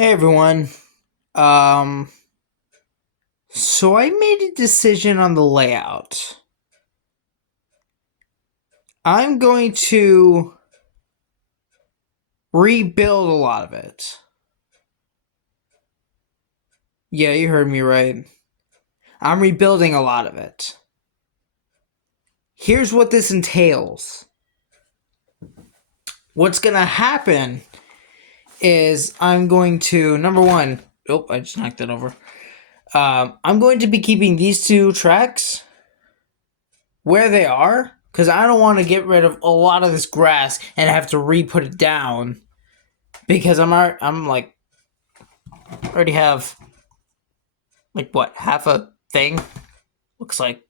Hey everyone. Um, so I made a decision on the layout. I'm going to rebuild a lot of it. Yeah, you heard me right. I'm rebuilding a lot of it. Here's what this entails. What's gonna happen is I'm going to number one. Oh, I just knocked that over. I'm going to be keeping these two tracks where they are because I don't want to get rid of a lot of this grass and have to re-put it down because I'm like already have like what, half a thing? Looks like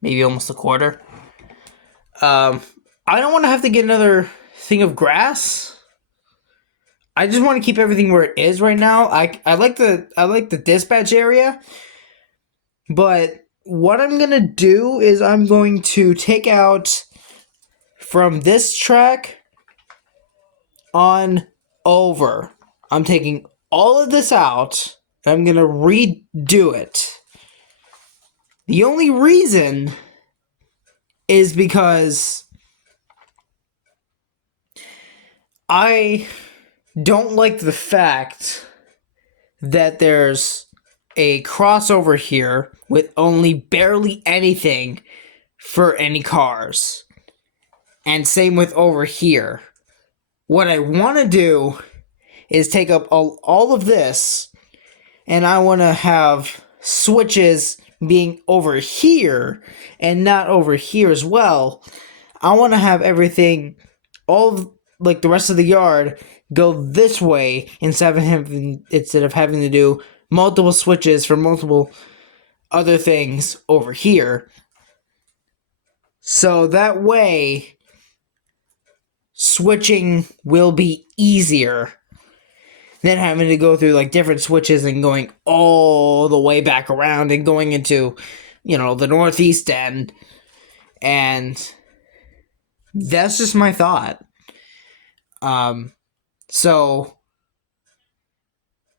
maybe almost a quarter. Um I don't want to have to get another thing of grass. I just want to keep everything where it is right now. I like the dispatch area, but what I'm going to do is I'm going to take out from this track on over. I'm taking all of this out. I'm going to redo it. The only reason is because I don't like the fact that there's a crossover here with only barely anything for any cars. And same with over here. What I want to do is take up all of this, and I want to have switches being over here and not over here as well. I want to have everything, all of, like the rest of the yard, go this way instead of having to do multiple switches for multiple other things over here. So that way, switching will be easier than having to go through like different switches and going all the way back around and going into, the northeast end. And that's just my thought. So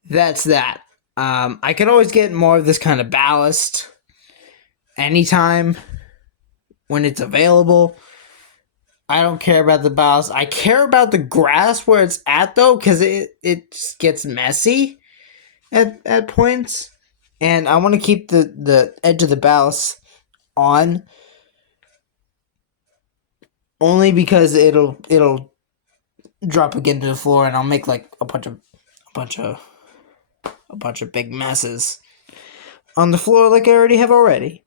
that's that. I can always get more of this kind of ballast anytime when it's available. I don't care about the ballast. I care about the grass where it's at though, because it just gets messy at points, and I want to keep the edge of the ballast on only because it'll drop again to the floor, and I'll make like a bunch of big messes on the floor like I already have already.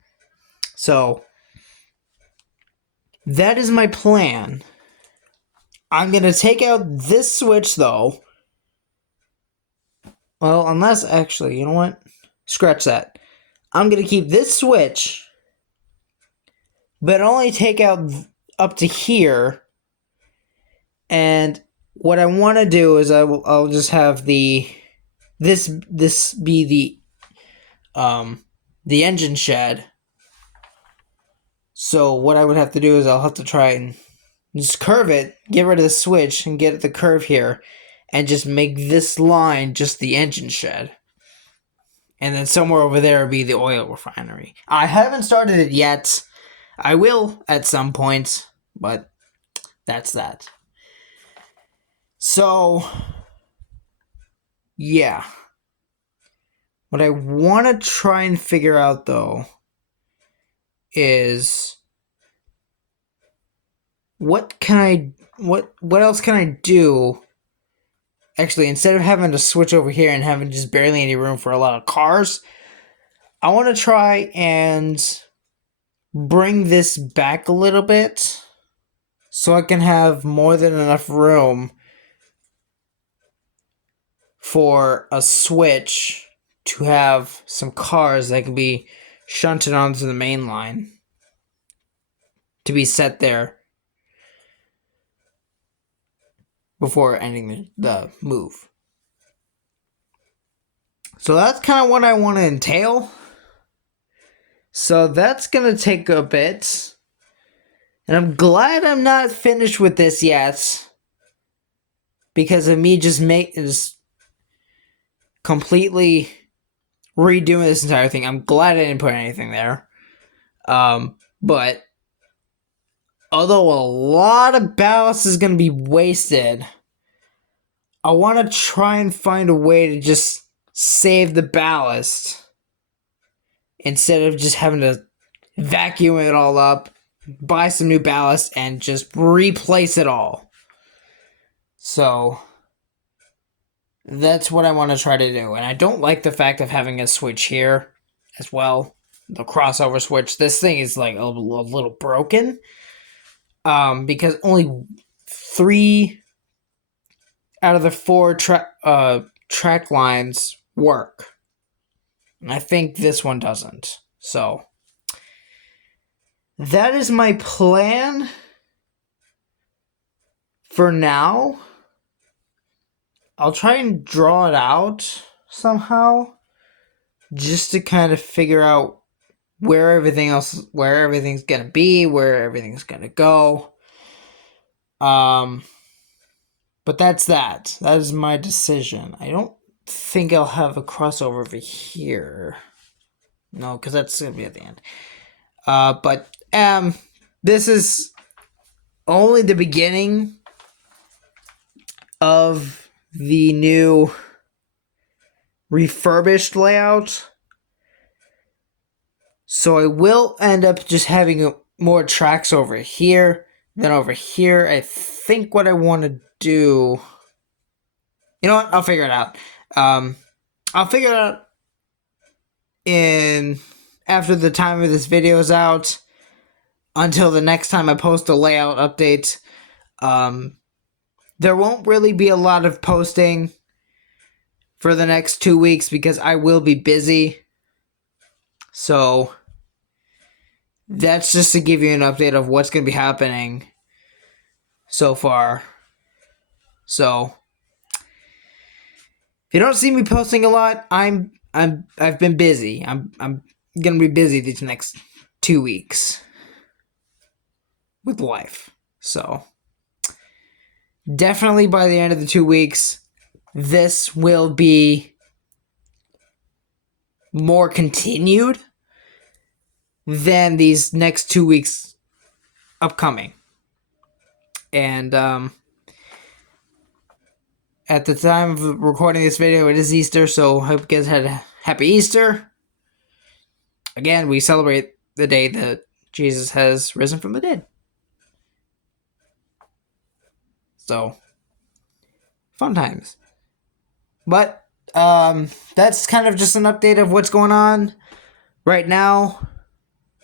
So that is my plan. I'm gonna take out this switch though. Well, unless actually, you know what? Scratch that. I'm gonna keep this switch, but only take out up to here. And what I want to do is I'll just have this be the engine shed. So what I would have to do is I'll have to try and just curve it, get rid of the switch, and get the curve here, and just make this line just the engine shed. And then somewhere over there will be the oil refinery. I haven't started it yet. I will at some point, but that's that. So, yeah. What I want to try and figure out though is what else can I do? Actually, instead of having to switch over here and having just barely any room for a lot of cars, I want to try and bring this back a little bit so I can have more than enough room for a switch to have some cars that can be shunted onto the main line to be set there before ending the move. So that's kind of what I want to entail. So that's going to take a bit. And I'm glad I'm not finished with this yet, because of me just completely redoing this entire thing. I'm glad I didn't put anything there. But although a lot of ballast is going to be wasted, I want to try and find a way to just save the ballast instead of just having to vacuum it all up, buy some new ballast, and just replace it all. So that's what I want to try to do. And I don't like the fact of having a switch here as well. The crossover switch. This thing is like a little broken. Because only 3 out of the 4 track lines work. And I think this one doesn't. So that is my plan for now. I'll try and draw it out somehow just to kind of figure out where everything's going to be, where everything's going to go. But that's that. That is my decision. I don't think I'll have a crossover over here. No, because that's going to be at the end. But this is only the beginning of the new refurbished layout. So I will end up just having more tracks over here than over here. I think what I want to do... You know what? I'll figure it out. I'll figure it out after the time of this video is out. Until the next time I post a layout update. There won't really be a lot of posting for the next 2 weeks because I will be busy. So that's just to give you an update of what's going to be happening so far. So if you don't see me posting a lot, I've been busy. I'm going to be busy these next 2 weeks with life. So definitely by the end of the 2 weeks, this will be more continued than these next 2 weeks upcoming. And at the time of recording this video, it is Easter, so I hope you guys had a happy Easter. Again, we celebrate the day that Jesus has risen from the dead. So, fun times. But, that's kind of just an update of what's going on right now.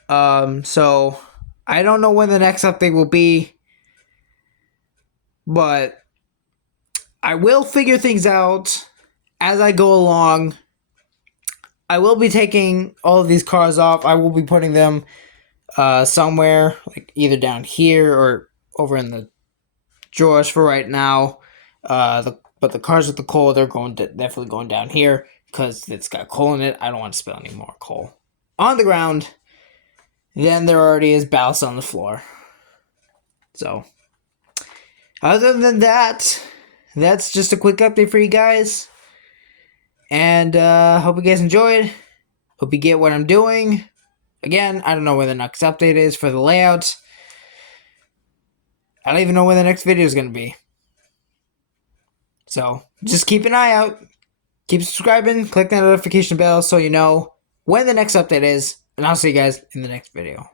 So, I don't know when the next update will be. But, I will figure things out as I go along. I will be taking all of these cars off. I will be putting them somewhere, like either down here or over in the drawers for right now. But the cars with the coal, they're definitely going down here because it's got coal in it. I don't want to spill any more coal on the ground. Then there already is ballast on the floor. So, other than that, that's just a quick update for you guys. And hope you guys enjoyed. Hope you get what I'm doing. Again, I don't know where the next update is for the layout. I don't even know when the next video is going to be. So, just keep an eye out. Keep subscribing. Click that notification bell so you know when the next update is. And I'll see you guys in the next video.